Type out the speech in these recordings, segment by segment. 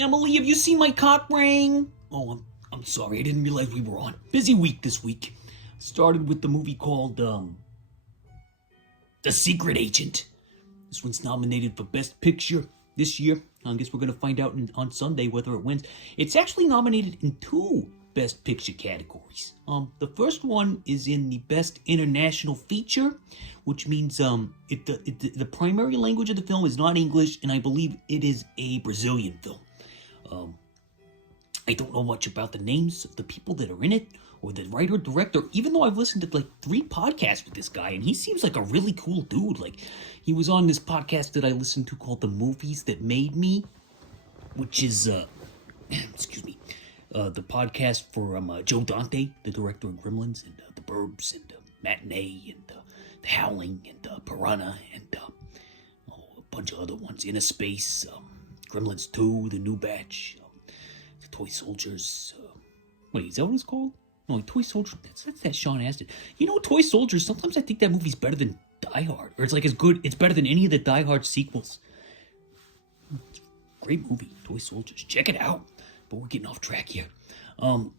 Emily, have you seen my cock ring? Oh, I'm sorry, I didn't realize we were on. Busy week this week. Started with the movie called, The Secret Agent. This one's nominated for Best Picture this year. I guess we're gonna find out on Sunday whether it wins. It's actually nominated in 2 Best Picture categories. The first one is in the Best International Feature, which means the primary language of the film is not English, and I believe it is a Brazilian film. I don't know much about the names of the people that are in it, or the writer, director, even though I've listened to like 3 podcasts with this guy, and he seems like a really cool dude. Like, he was on this podcast that I listened to called The Movies That Made Me, which is, excuse me, the podcast for Joe Dante, the director of Gremlins, and The Burbs, and Matinee, and The Howling, and Piranha, and a bunch of other ones. Inner Space, Gremlins 2, The New Batch, The Toy Soldiers. Wait, is that what it's called? No, Toy Soldiers. That's that Sean Astin. You know, Toy Soldiers, sometimes I think that movie's better than Die Hard. Or it's like as good, it's better than any of the Die Hard sequels. It's a great movie, Toy Soldiers. Check it out. But we're getting off track here. The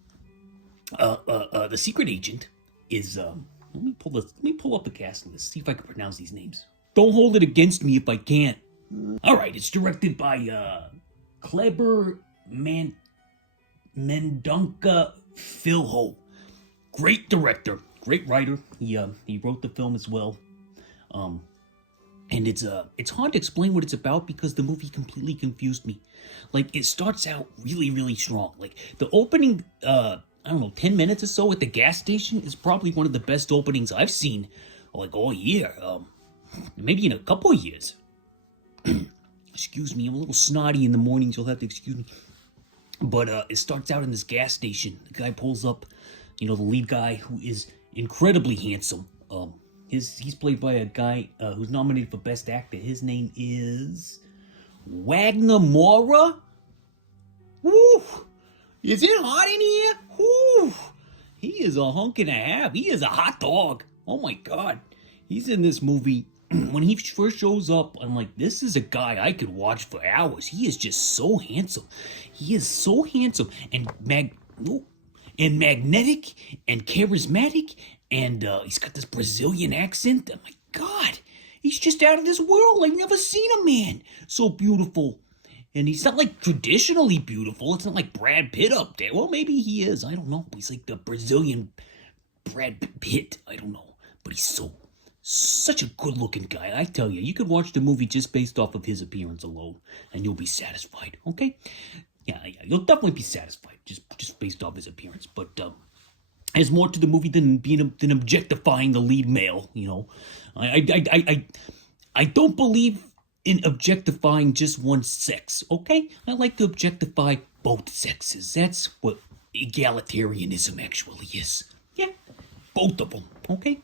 Secret Agent is, let me pull up the cast list, see if I can pronounce these names. Don't hold it against me if I can't. Alright, it's directed by, Kleber Mendonca Filho. Great director, great writer. He wrote the film as well. And it's hard to explain what it's about because the movie completely confused me. Like, it starts out really, really strong. Like, the opening, 10 minutes or so at the gas station is probably one of the best openings I've seen, like, all year. Maybe in a couple of years. Excuse me, I'm a little snotty in the mornings, you'll have to excuse me. But it starts out in this gas station. The guy pulls up, the lead guy, who is incredibly handsome. He's played by a guy who's nominated for Best Actor. His name is Wagner Moura. Woo! Is it hot in here? Woo! He is a hunk and a half. He is a hot dog. Oh my God. He's in this movie. When he first shows up, I'm like, this is a guy I could watch for hours. He is just so handsome. He is so handsome and magnetic and charismatic, and he's got this Brazilian accent. Oh my God, he's just out of this world. I've never seen a man so beautiful. And he's not like traditionally beautiful. It's not like Brad Pitt up there. Well, maybe he is. I don't know. He's like the Brazilian Brad Pitt. I don't know. But he's such a good-looking guy. I tell you, you could watch the movie just based off of his appearance alone, and you'll be satisfied, okay? Yeah, you'll definitely be satisfied just based off his appearance. But there's more to the movie than objectifying the lead male. I don't believe in objectifying just one sex. Okay, I like to objectify both sexes. That's what egalitarianism actually is. Yeah, both of them. Okay.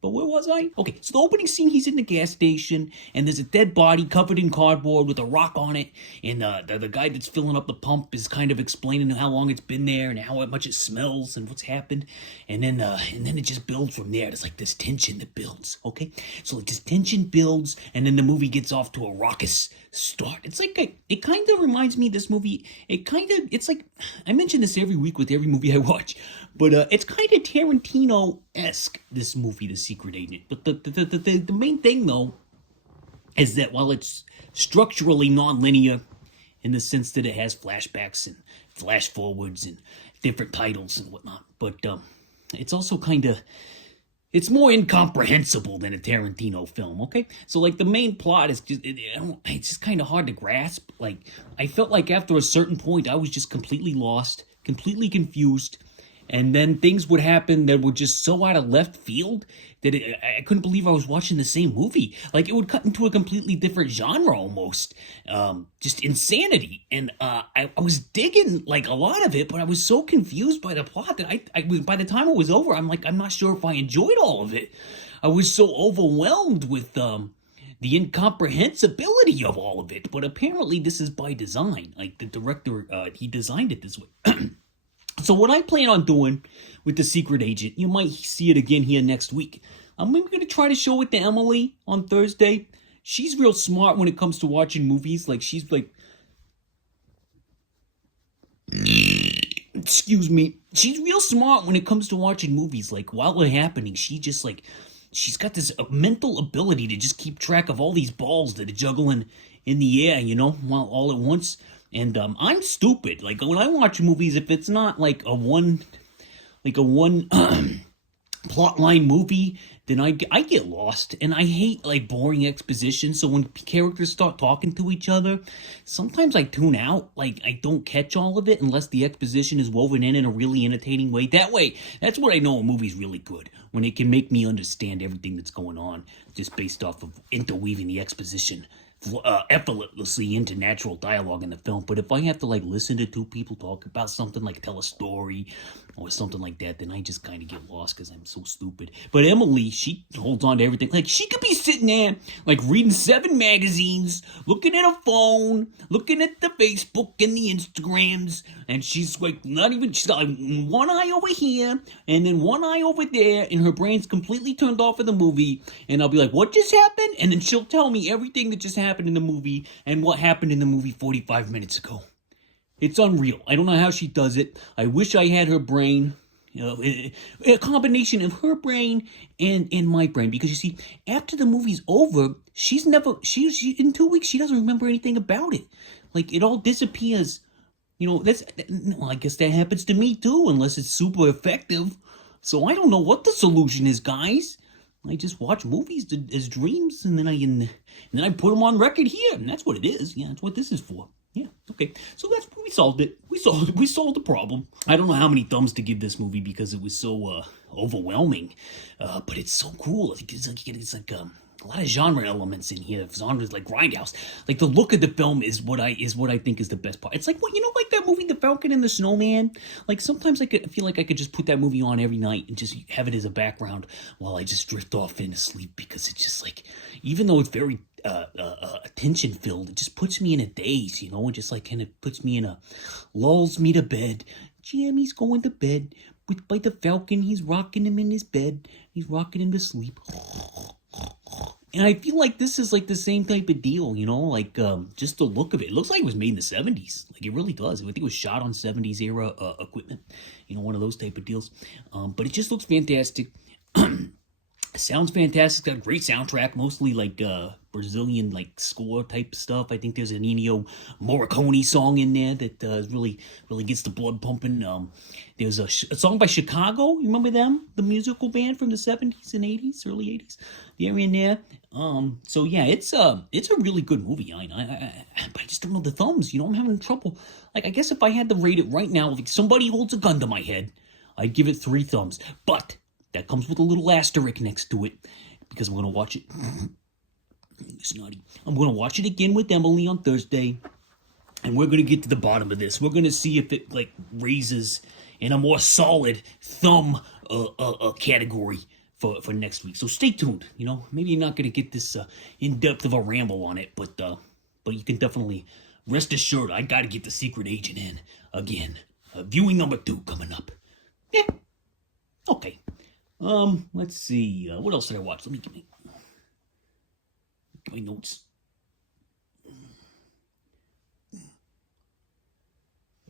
But where was I? Okay, so the opening scene, he's in the gas station, and there's a dead body covered in cardboard with a rock on it, and the guy that's filling up the pump is kind of explaining how long it's been there and how much it smells and what's happened, and then it just builds from there. There's like this tension that builds, okay? So like this tension builds, and then the movie gets off to a raucous start. It's like it kind of reminds me of this movie. It's like, I mention this every week with every movie I watch, but it's kind of Tarantino-esque, this movie, The Secret Agent. But the main thing, though, is that while it's structurally non-linear in the sense that it has flashbacks and flash forwards and different titles and whatnot, but it's also it's more incomprehensible than a Tarantino film, okay? So, like, the main plot is it's just kind of hard to grasp. Like, I felt like after a certain point, I was just completely lost, completely confused, and then things would happen that were just so out of left field that I couldn't believe I was watching the same movie. Like, it would cut into a completely different genre almost. Just insanity. And I was digging, like, a lot of it, but I was so confused by the plot that I was, by the time it was over, I'm not sure if I enjoyed all of it. I was so overwhelmed with the incomprehensibility of all of it. But apparently this is by design. Like, the director, he designed it this way. So what I plan on doing with The Secret Agent, you might see it again here next week. I'm going to try to show it to Emily on Thursday. She's real smart when it comes to watching movies. Like, she's like, excuse me, she's real smart when it comes to watching movies. Like, while they're happening, she's got this mental ability to just keep track of all these balls that are juggling in the air, while all at once. And I'm stupid. Like, when I watch movies, if it's not like a one plotline movie, then I get lost, and I hate like boring exposition. So when characters start talking to each other, sometimes I tune out. Like, I don't catch all of it unless the exposition is woven in a really entertaining way. That's what I know a movie's really good, when it can make me understand everything that's going on just based off of interweaving the exposition effortlessly into natural dialogue in the film. But if I have to like listen to two people talk about something, like tell a story or something like that, then I just kind of get lost because I'm so stupid. But Emily, she holds on to everything. Like, she could be sitting there like reading 7 magazines, looking at her phone, looking at the Facebook and the Instagrams, and she's like she's got like one eye over here and then one eye over there, and her brain's completely turned off of the movie. And I'll be like, what just happened? And then she'll tell me everything that just happened in the movie and what happened in the movie 45 minutes ago. It's unreal. I don't know how she does it. I wish I had her brain. A combination of her brain and my brain. Because you see, after the movie's over, she in 2 weeks, she doesn't remember anything about it. Like, it all disappears. I guess that happens to me too, unless it's super effective. So I don't know what the solution is, guys. I just watch movies as dreams, and then I put them on record here, and that's what it is. Yeah, that's what this is for. Yeah, okay. So we solved it. We solved the problem. I don't know how many thumbs to give this movie because it was so overwhelming, but it's so cool. It's like a lot of genre elements in here. Genres like grindhouse. Like, the look of the film is what I think is the best part. It's like, like that movie, The Falcon and the Snowman. Like, sometimes I feel like I could just put that movie on every night and just have it as a background while I just drift off into sleep, because it's just like, even though it's very attention filled, it just puts me in a daze, and just like kind of puts me lulls me to bed. Jimmy's going to bed by the Falcon. He's rocking him in his bed. He's rocking him to sleep. And I feel like this is like the same type of deal, like just the look of it. It looks like it was made in the 70s. Like, it really does. I think it was shot on 70s era equipment, one of those type of deals. But it just looks fantastic. Sounds fantastic. Got a great soundtrack, mostly like Brazilian like score type stuff. I think there's an Ennio Morricone song in there that really gets the blood pumping. There's a song by Chicago. You remember them? The musical band from the 70s and 80s, early 80s. They're in there. So yeah, it's a really good movie. But I just don't know the thumbs. I'm having trouble. Like, I guess if I had to rate it right now, if somebody holds a gun to my head, I'd give it 3 thumbs. But that comes with a little asterisk next to it, because I'm going to watch it. Snotty. I'm going to watch it again with Emily on Thursday, and we're going to get to the bottom of this. We're going to see if it like raises in a more solid thumb category for next week. So stay tuned. Maybe you're not going to get this in depth of a ramble on it, but you can definitely rest assured I got to get The Secret Agent in again. Viewing number 2 coming up. Yeah. Okay. Let's see. What else did I watch? Let me get my notes.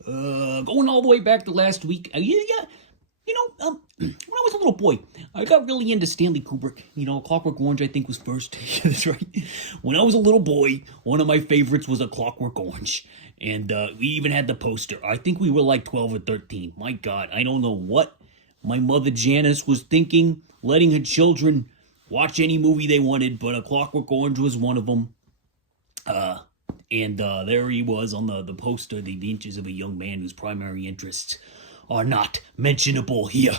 Going all the way back to last week. When I was a little boy, I got really into Stanley Kubrick. Clockwork Orange, I think, was first. That's right. When I was a little boy, one of my favorites was A Clockwork Orange. And we even had the poster. I think we were like 12 or 13. My God, I don't know what my mother Janice was thinking, letting her children watch any movie they wanted, but A Clockwork Orange was one of them. And there he was on the poster, the adventures of a young man whose primary interests are not mentionable here.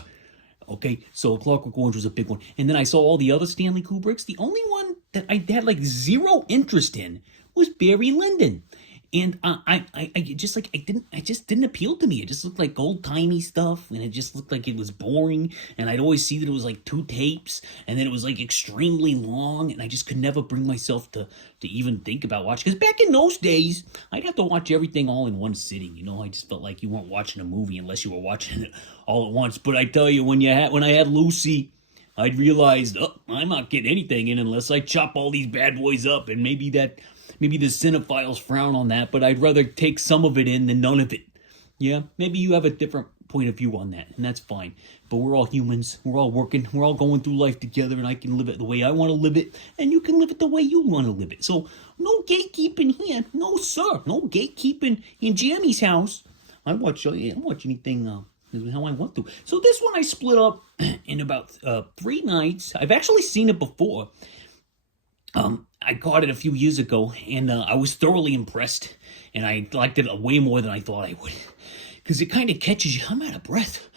Okay, so A Clockwork Orange was a big one. And then I saw all the other Stanley Kubricks. The only one that I had like zero interest in was Barry Lyndon. And it just didn't appeal to me. It just looked like old-timey stuff, and it just looked like it was boring, and I'd always see that it was like 2 tapes, and then it was like extremely long, and I just could never bring myself to even think about watching. Because back in those days, I'd have to watch everything all in one sitting, I just felt like you weren't watching a movie unless you were watching it all at once. But I tell you, when I had Lucy, I'd realized, I'm not getting anything in unless I chop all these bad boys up, and maybe the cinephiles frown on that, but I'd rather take some of it in than none of it. Yeah, maybe you have a different point of view on that, and that's fine. But we're all humans. We're all working. We're all going through life together, and I can live it the way I want to live it, and you can live it the way you want to live it. So no gatekeeping here. No, sir. No gatekeeping in Jamie's house. I watch anything how I want to. So this one I split up in about 3 nights. I've actually seen it before. I caught it a few years ago, and I was thoroughly impressed, and I liked it way more than I thought I would. Because it kind of catches you. I'm out of breath,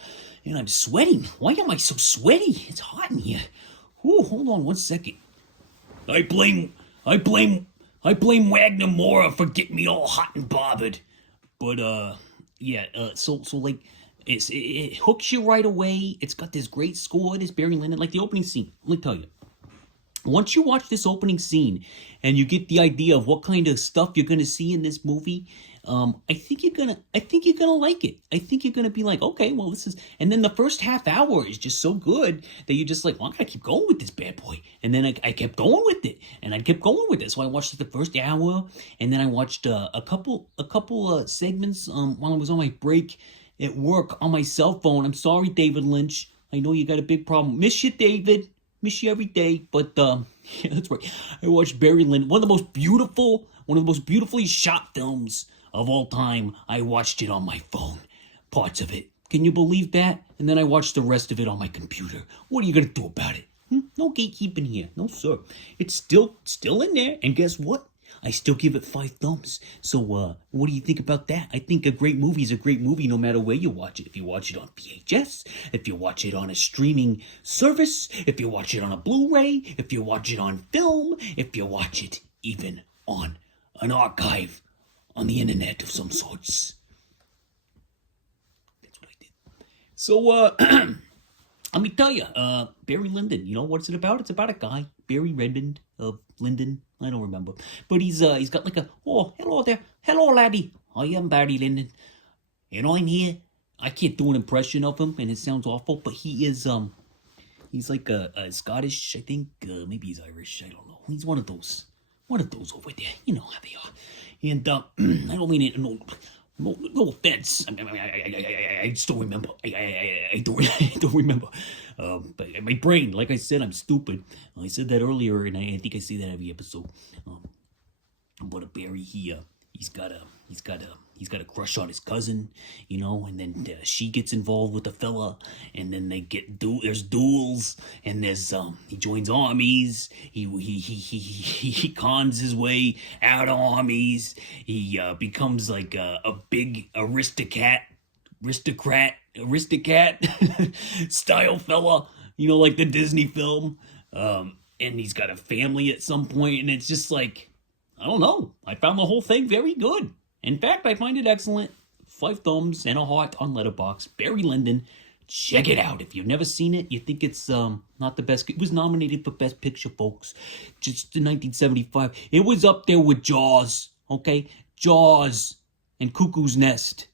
and I'm sweating. Why am I so sweaty? It's hot in here. Ooh, hold on 1 second. I blame Wagner Moura for getting me all hot and bothered. But so like it hooks you right away. It's got this great score. This Barry Lyndon, like the opening scene. Let me tell you. Once you watch this opening scene and you get the idea of what kind of stuff you're gonna see in this movie, I think you're gonna like it. I think you're gonna be like, okay, well this is, and then the first half hour is just so good that you're just like, well, I gotta keep going with this bad boy. And then I kept going with it, and I kept going with it. So I watched the first hour, and then I watched a couple segments while I was on my break at work on my cell phone. I'm sorry, David Lynch. I know you got a big problem. Miss you, David. Miss you every day, but yeah, that's right. I watched Barry Lyndon, one of the most beautifully shot films of all time. I watched it on my phone, parts of it. Can you believe that? And then I watched the rest of it on my computer. What are you gonna do about it? No gatekeeping here, no sir. It's still in there, and guess what? I still give it 5 thumbs. So, what do you think about that? I think a great movie is a great movie no matter where you watch it. If you watch it on VHS, if you watch it on a streaming service, if you watch it on a Blu-ray, if you watch it on film, if you watch it even on an archive on the internet of some sorts. That's what I did. So, let me tell you, Barry Lyndon, you know what's it about? It's about a guy, Barry Redmond of Lyndon. I don't remember. But he's got like hello there. Hello, laddie. I am Barry Lyndon. And I'm here. I can't do an impression of him, and it sounds awful, but he is, he's like a Scottish, I think. Maybe he's Irish. I don't know. He's one of those over there. You know how they are. And, I don't mean it, no offense. I just don't remember. I don't remember. But my brain, like I said, I'm stupid. I said that earlier, and I think I say that every episode. But Barry, he's got a crush on his cousin, you know, and then she gets involved with the fella, and then they there's duels, and there's he joins armies. He cons his way out of armies. He becomes like a big aristocrat style fella, you know, like the Disney film. And he's got a family at some point, and it's just like, I don't know. I found the whole thing very good. In fact, I find it excellent. 5 thumbs and a heart on Letterboxd. Barry Lyndon. Check it out. If you've never seen it, you think it's not the best. It was nominated for Best Picture, folks. Just in 1975. It was up there with Jaws. Okay? Jaws and Cuckoo's Nest.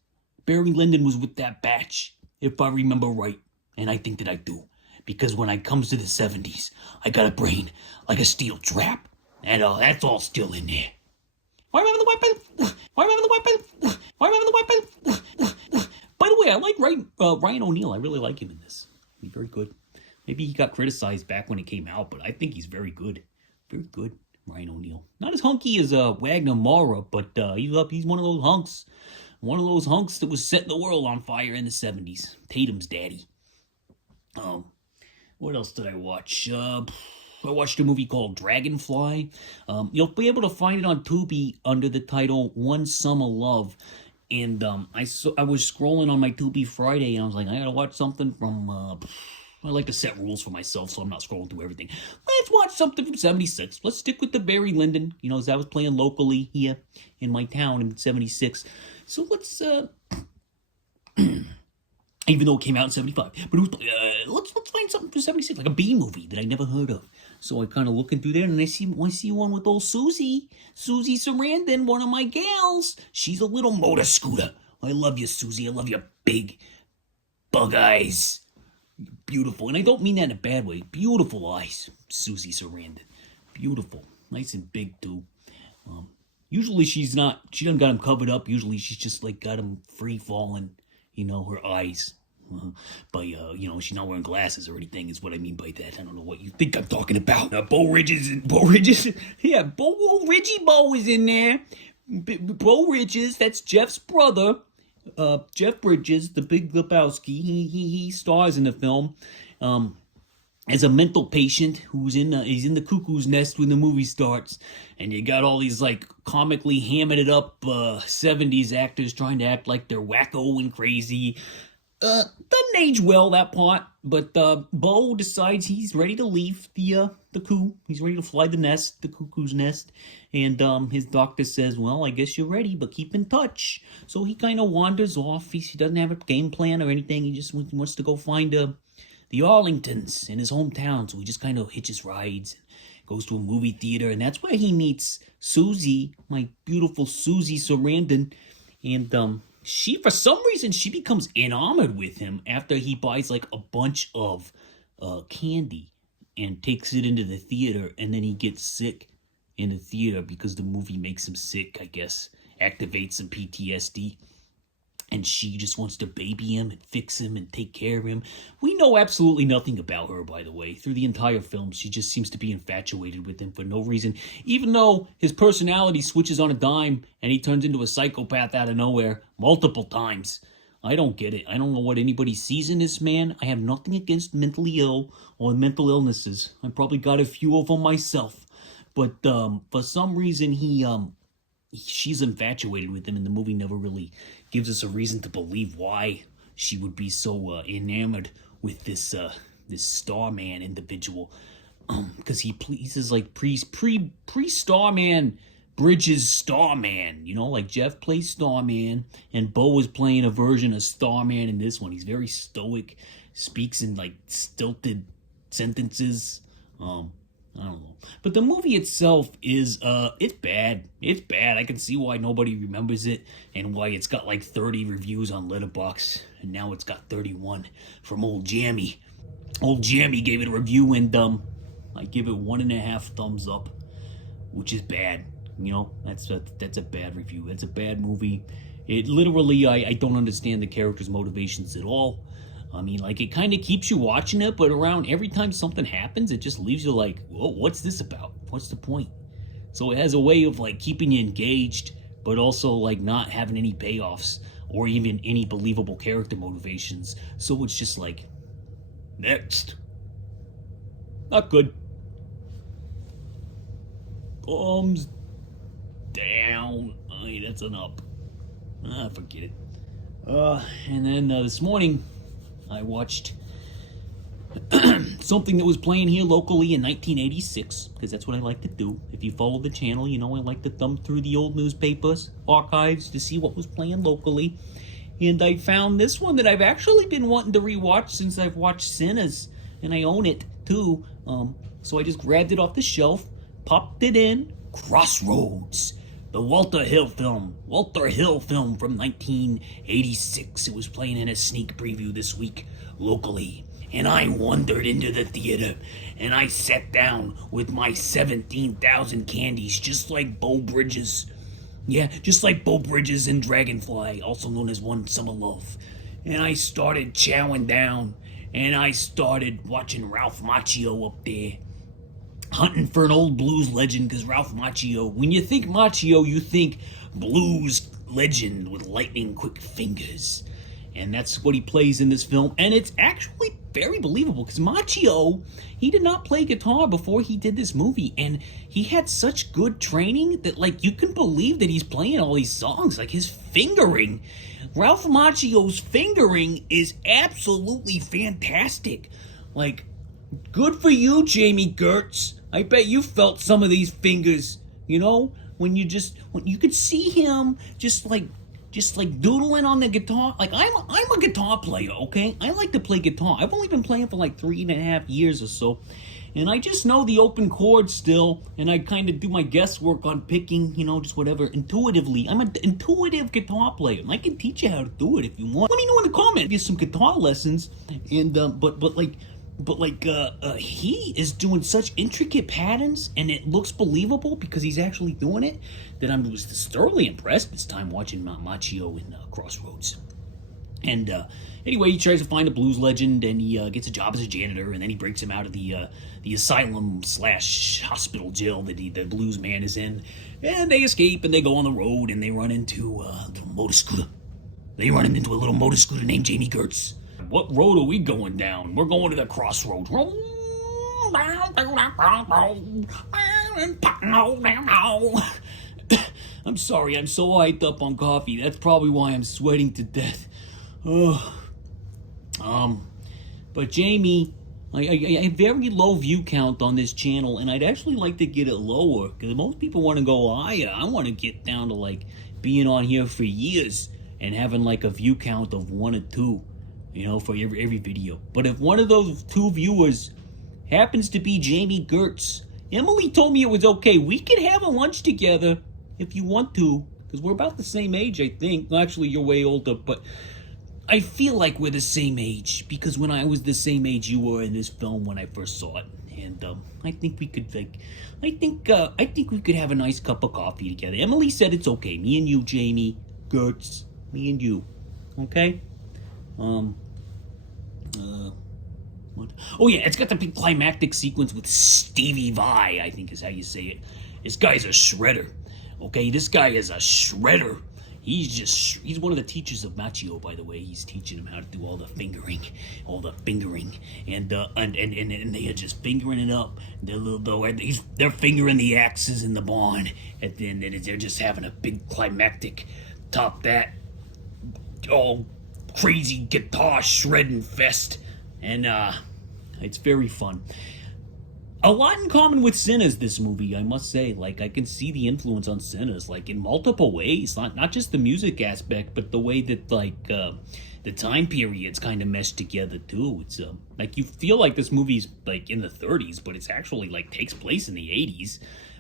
Barry Lyndon was with that batch, if I remember right. And I think that I do. Because when it comes to the 70s, I got a brain like a steel trap. And that's all still in there. Why remember the weapon? Why remember the weapon? Why remember the weapon? By the way, I like Ryan O'Neal. I really like him in this. He's very good. Maybe he got criticized back when it came out, but I think he's very good. Very good, Ryan O'Neal. Not as hunky as Wagner Moura, but he's one of those hunks. One of those hunks that was setting the world on fire in the 70s. Tatum's daddy. What else did I watch? I watched a movie called Dragonfly. You'll be able to find it on Tubi under the title One Summer Love. And I was scrolling on my Tubi Friday, and I was like, I gotta watch something from... I like to set rules for myself, so I'm not scrolling through everything. Let's watch something from 76. Let's stick with the Barry Lyndon, you know, as I was playing locally here in my town in 76. So let's... even though it came out in 75. But it was, let's find something for 76, like a B movie that I never heard of. So I kind of looking through there, and I see one with old Susie Sarandon, one of my gals. She's a little motor scooter. I love you, Susie. I love your big bug eyes. Beautiful. And I don't mean that in a bad way. Beautiful eyes, Susie Sarandon. Beautiful. Nice and big, too. Usually she doesn't got them covered up. Usually she's just like got them free falling. her eyes. She's not wearing glasses or anything, is what I mean by that. I don't know what you think I'm talking about. Bo Ridges, yeah, Reggie Bo is in there. Bo Ridges, that's Jeff's brother. Jeff Bridges, the Big Lebowski, he stars in the film. As a mental patient who's he's in the cuckoo's nest when the movie starts, and you got all these like comically hamming it up 70s actors trying to act like they're wacko and crazy. Doesn't age well, that part, but Bo decides he's ready to leave the coop. He's ready to fly the cuckoo's nest, and his doctor says, well, I guess you're ready, but keep in touch. So he kind of wanders off. He doesn't have a game plan or anything. He just wants to go find the Arlingtons in his hometown, so he just kind of hitches rides and goes to a movie theater, and that's where he meets Susie, my beautiful Susie Sarandon, and she, for some reason, she becomes enamored with him after he buys like a bunch of candy and takes it into the theater, and then he gets sick in the theater because the movie makes him sick, I guess, activates some PTSD. And she just wants to baby him and fix him and take care of him. We know absolutely nothing about her, by the way. Through the entire film, she just seems to be infatuated with him for no reason. Even though his personality switches on a dime and he turns into a psychopath out of nowhere multiple times. I don't get it. I don't know what anybody sees in this man. I have nothing against mentally ill or mental illnesses. I probably got a few of them myself. But for some reason, she's infatuated with him, and the movie never really gives us a reason to believe why she would be so enamored with this Starman individual. Because he's like pre-Starman Bridges Starman, like Jeff plays Starman, and Bo is playing a version of Starman in this one. He's very stoic, speaks in like stilted sentences. I don't know. But the movie itself is, it's bad. It's bad. I can see why nobody remembers it and why it's got like 30 reviews on Letterboxd. And now it's got 31 from Old Jammy. Old Jammy gave it a review, and I give it 1.5 thumbs up, which is bad. That's a bad review. That's a bad movie. It literally, I don't understand the character's motivations at all. I mean, like, it kind of keeps you watching it, but around every time something happens, it just leaves you like, whoa, what's this about? What's the point? So it has a way of, like, keeping you engaged, but also, like, not having any payoffs or even any believable character motivations. So it's just like, next. Not good. Thumbs down. That's an up. Forget it. And then this morning, I watched something that was playing here locally in 1986, because that's what I like to do. If you follow the channel, I like to thumb through the old newspapers, archives, to see what was playing locally. And I found this one that I've actually been wanting to rewatch since I've watched Sinners, and I own it too. So I just grabbed it off the shelf, popped it in. Crossroads, the Walter Hill film from 1986. It was playing in a sneak preview this week locally, and I wandered into the theater, and I sat down with my 17,000 candies, just like Bo Bridges. Yeah, just like Bo Bridges in Dragonfly, also known as One Summer Love. And I started chowing down, and I started watching Ralph Macchio up there, hunting for an old blues legend, because Ralph Macchio, when you think Macchio, you think blues legend with lightning quick fingers. And that's what he plays in this film. And it's actually very believable, because Macchio, he did not play guitar before he did this movie. And he had such good training that, like, you can believe that he's playing all these songs. Like, his fingering, Ralph Macchio's fingering is absolutely fantastic. Like, good for you, Jamie Gertz. I bet you felt some of these fingers, when you could see him just like doodling on the guitar. Like, I'm a guitar player, okay? I like to play guitar. I've only been playing for like 3.5 years or so, and I just know the open chords still, and I kind of do my guesswork on picking, just whatever, intuitively. I'm an intuitive guitar player, and I can teach you how to do it if you want. Let me know in the comments. Give some guitar lessons, and he is doing such intricate patterns, and it looks believable because he's actually doing it, that I was thoroughly impressed this time watching Macchio in Crossroads. And anyway, he tries to find a blues legend, and he gets a job as a janitor, and then he breaks him out of the asylum slash hospital jail that the blues man is in. And they escape, and they go on the road, and they run into a little motor scooter. They run into a little motor scooter named Jamie Gertz. What road are we going down? We're going to the Crossroads. I'm sorry, I'm so hyped up on coffee. That's probably why I'm sweating to death. But Jamie, I have very low view count on this channel, and I'd actually like to get it lower, because most people want to go higher. I want to get down to, like, being on here for years and having, like, a view count of 1 or 2, you know, for every video. But if one of those 2 viewers happens to be Jamie Gertz, Emily told me it was okay. We could have a lunch together if you want to, because we're about the same age, I think. Well, actually, you're way older, but I feel like we're the same age, because when I was the same age you were in this film when I first saw it, and I think we could, like, I think we could have a nice cup of coffee together. Emily said it's okay. Me and you, Jamie Gertz, me and you, okay? What? Oh yeah, it's got the big climactic sequence with Stevie Vai, I think is how you say it. This guy's a shredder. Okay, this guy is a shredder. He's one of the teachers of Macchio, by the way. He's teaching him how to do all the fingering, and they are just fingering it up. They're fingering the axes in the barn, and then they're just having a big climactic, top that, all crazy guitar shredding fest, and it's very fun. A lot in common with Sinners, this movie, I must say. Like, I can see the influence on Sinners, like, in multiple ways. Not just the music aspect, but the way that, like, the time periods kind of mesh together, too. It's, like, you feel like this movie's, like, in the 30s, but it's actually, like, takes place in the 80s.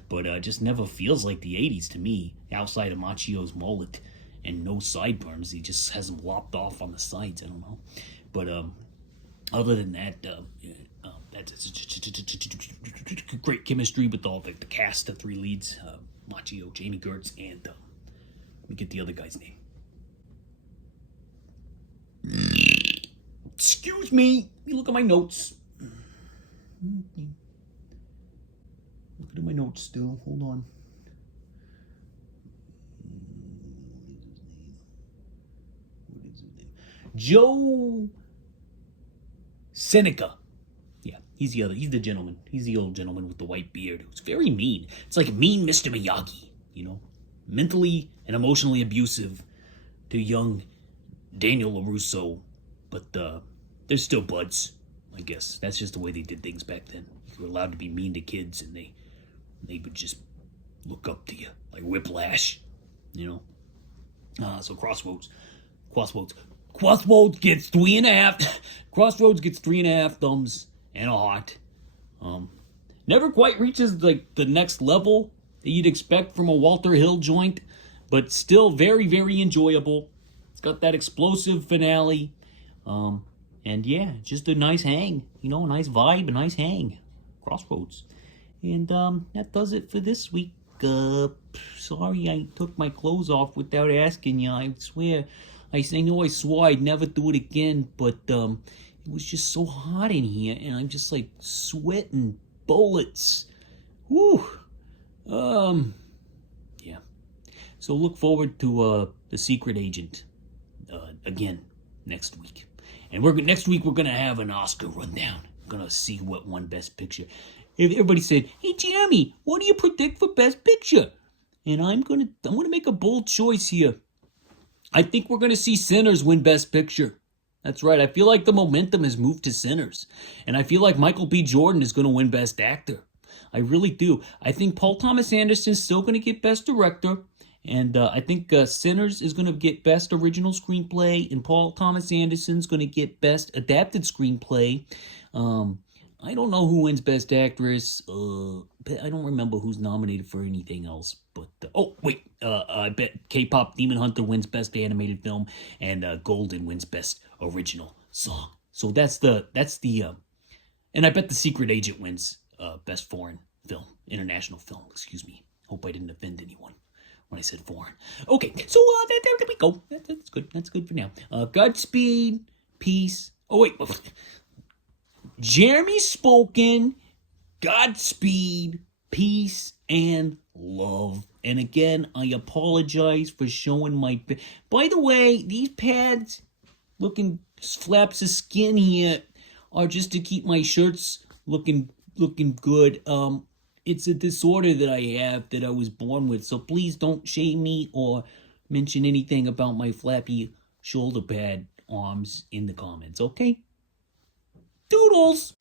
But, just never feels like the 80s to me, outside of Macchio's mullet and no sideburns. He just has them lopped off on the sides, I don't know. But, other than that, that's great chemistry with all the cast, the 3 leads, Macchio, Jamie Gertz, and let me get the other guy's name. Excuse me. Let me look at my notes. Looking at my notes still. Hold on. What is his name? Joe Seneca. Yeah, he's the gentleman. He's the old gentleman with the white beard. It's very mean. It's like mean Mr. Miyagi, you know? Mentally and emotionally abusive to young Daniel LaRusso. But they're still buds, I guess. That's just the way they did things back then. You were allowed to be mean to kids, and they would just look up to you. Like Whiplash, you know? So Crossroads gets 3.5. Crossroads gets 3.5 thumbs and a heart. Never quite reaches like the next level that you'd expect from a Walter Hill joint, but still very, very enjoyable. It's got that explosive finale. And yeah, just a nice hang, you know, a nice vibe, a nice hang. Crossroads. And that does it for this week. Sorry I took my clothes off without asking you. I swear, I know I swore I'd never do it again, but it was just so hot in here, and I'm just like sweating bullets. Whew. Yeah. So look forward to The Secret Agent again next week. And next week we're gonna have an Oscar rundown. We're gonna see what won Best Picture. Everybody said, "Hey Jeremy, what do you predict for Best Picture?" And I'm gonna make a bold choice here. I think we're gonna see Sinners win Best Picture. That's right. I feel like the momentum has moved to Sinners, and I feel like Michael B. Jordan is gonna win Best Actor. I really do. I think Paul Thomas Anderson's still gonna get Best Director. And I think Sinners is going to get Best Original Screenplay, and Paul Thomas Anderson's going to get Best Adapted Screenplay. I don't know who wins Best Actress. I don't remember who's nominated for anything else. But I bet K-Pop Demon Hunter wins Best Animated Film, and Golden wins Best Original Song. So that's the and I bet The Secret Agent wins Best Foreign Film, International Film. Excuse me. Hope I didn't offend anyone. when I said foreign. Okay, so there we go. That's good. That's good for now. Godspeed, peace. Oh wait, Jeremy spoken. Godspeed, peace, and love. And again, I apologize for showing my. By the way, these pads, looking flaps of skin here, are just to keep my shirts looking good. It's a disorder that I have that I was born with, so please don't shame me or mention anything about my flappy shoulder pad arms in the comments, okay? Doodles!